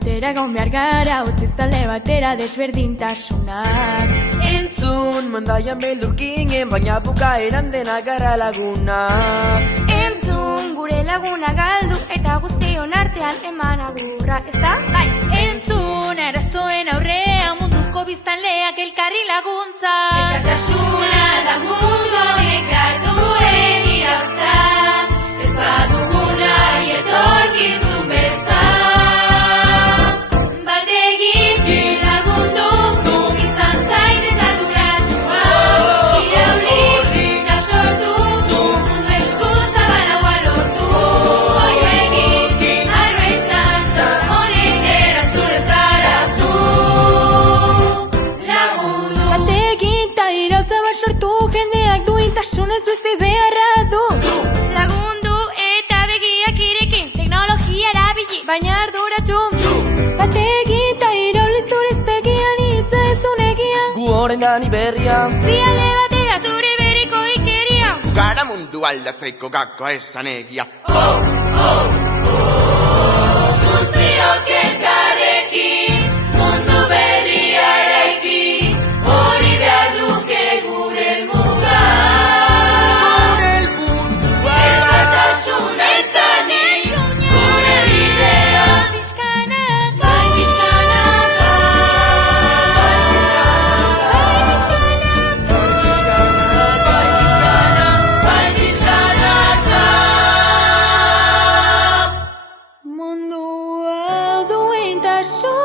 batera egon behar gara, utziz talde batera desberdintasunak. Entzun, mandaian beldurkinen, baina bukaeran dena gara lagunak. Entzun, gure laguna galdu eta guztion artean eman agurra, ezta? Bai! Entzun, arazoen aurrean munduko biztanleak elkarri laguntza. Elkartasuna da mundu ekar duen irauzta, ez baduguna etorkizun beza. Bategin lagundu, izan zaitez arduratsua, irauli eta sortu, mundu eskuzabalagoa lortu. Oio egin, arro esan, honek erantzule zara zu. Lagundu. Bategin eta irautza bat sortu, jendeak duintasunez duzi beharra du. Lagundu eta begiak irekin, teknologia erabili, baina arduratxun. Bategin eta irauli zureztegian itzaezunegian. Gu horren gani berrian. Zialde batera zure berriko ikeria. Gara mundu aldatzeko gakoa esan egia. Guztiok elkarrekin, mundu berria eraiki, hori behar luke gure muga. Elkartasuna izanik, gure bidea. Pixkanaka, bai pixkanaka, bai pixkanaka. Mundua duintasun